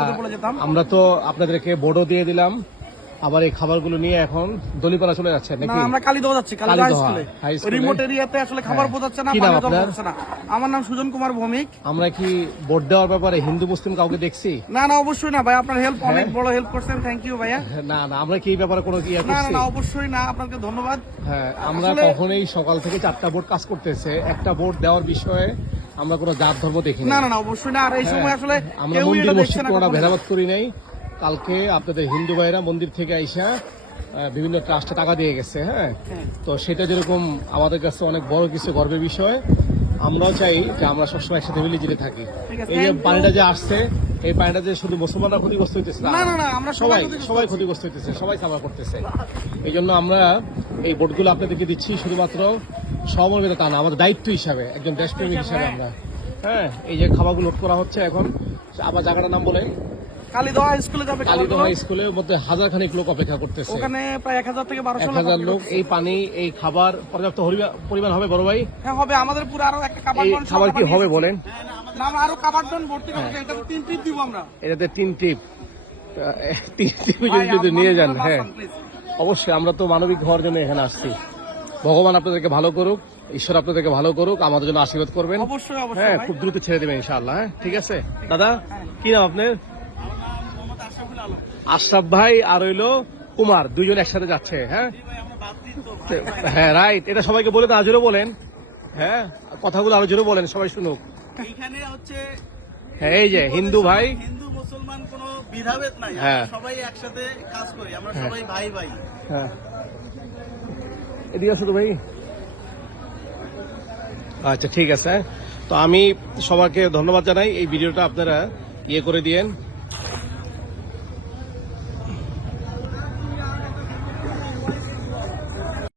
বিপদে পড়ে যেতাম। আমরা তো আপনাদেরকে বোর্ডও দিয়ে দিলাম, আবার এই খাবারগুলো নিয়ে এখন দলিপাড়া চলে যাচ্ছে না নাকি? আমরা কালীদহ যাচ্ছি, কালীদহ হাই হাই স্কুলে। স্কুলে। রিমোট এরিয়াতে আসলে খাবার পৌঁছাচ্ছে না, কি নাম পানীয় জল আপনার? পৌঁছাচ্ছে না। আমার নাম সুজন কুমার ভৌমিক। আমরা কি ভোট দেওয়ার ব্যাপারে হিন্দু মুসলিম কাউকে দেখছি? না না অবশ্যই না ভাই, আপনার হেল্প অনেক বড় হেল্প করছেন, থ্যাংক ইউ ভাইয়া। না না, আমরা কি এই ব্যাপারে কোনো ইয়ে না না করছি? না অবশ্যই না, আপনাকে ধন্যবাদ। হ্যাঁ, আমরা আসলে- কখনোই সকাল থেকে 4টা ভোট কাজ করতেছে, একটা ভোট দেওয়ার বিষয়ে আমরা কোনো জাত ধর্ম দেখি না না না অবশ্যই না, আর এই সময় আসলে আমরা কেউই মন্দির এটা দেখছে মসজিদ না কোনোটা কখনো। ভেদাভেদ করি নাই। কালকে আপনাদের হিন্দু ভাইরা মন্দির থেকে আইসা বিভিন্ন ট্রাস্টে টাকা দিয়ে গেছে। হ্যাঁ, হ্যাঁ। তো সেটা যেরকম আমাদের কাছে অনেক বড় কিছু গর্বের বিষয়, আমরাও চাই যে আমরা সবসময় একসাথে মিলেজিলে থাকি। ঠিক আছে, এই যে thank you. পানিটা যে আসছে, এই পানিটা যে শুধু মুসলমানরা ক্ষতিগ্রস্ত হইতেছে না না না আমরা সবাই ক্ষতিগ্রস্ত সবাই ক্ষতিগ্রস্ত হইতেছে, সবাই সাফার করতেছে। এই জন্য আমরা এই ভোটগুলো আপনাদেরকে দিচ্ছি শুধুমাত্র সহমর্মিতা তা না, আমাদের দায়িত্ব হিসাবে, একজন দেশপ্রেমিক হিসাবে আমরা। হ্যাঁ, এই যে খাবারগুলো লোড করা হচ্ছে এখন, আবার জায়গাটার নাম বলেন। কালীদহ হাই স্কুলে যাবে কালীদহ খাবারগুলো। স্কুলের মধ্যে 1000 খানিক লোক অপেক্ষা করতেছে। ওখানে প্রায় 1000 থেকে 1200 1000 লোক। এই পানি, এই খাবার পর্যাপ্ত পরিমাণ হবে বড় ভাই? হ্যাঁ হবে, আমাদের পুরো আরো একটা এই কাবার্ডন খাবার কি হবে বলেন? না আমরা আরো কাবার্ডন ভর্তি করব, এটাতে 3 ট্রিপ দিব আমরা। এটাতে 3 টিপ, 3 টিপ যদি নিয়ে যান। হ্যাঁ অবশ্যই, আমরা তো মানবিক হওয়ার জন্য এখানে আসছি। ভগবান আপনাদেরকে ভালো করুক, ঈশ্বর আপনাদেরকে ভালো করুক, আমাদের জন্য আশীর্বাদ করবেন। অবশ্যই হ্যাঁ, অবশ্যই ভাই। খুব দ্রুত ছেড়ে দেবেন ইনশাআল্লাহ। হ্যাঁ ঠিক আছে দাদা, কি নাম আপনার? আশরাফ ভাই আর হইলো কুমার, দুইজন একসাথে যাচ্ছে। হ্যাঁ হ্যাঁ রাইট, এটা সবাইকে বলে তো, আজও বলেন। হ্যাঁ, কথাগুলো আরো জোরে বলেন, সবাই শুনুক। এইখানে হচ্ছে হ্যাঁ, এই যে হিন্দু ভাই, হিন্দু মুসলমান কোনো বিধাভেদ নাই, হ্যাঁ। আমরা সবাই একসাথে কাজ করি, আমরা সবাই ভাই ভাই। হ্যাঁ এদিকে আসো তো ভাই। আচ্ছা ঠিক আছে। তো আমি সবাইকে ধন্যবাদ জানাই, এই ভিডিওটা আপনারা ইয়ে করে দিয়েন।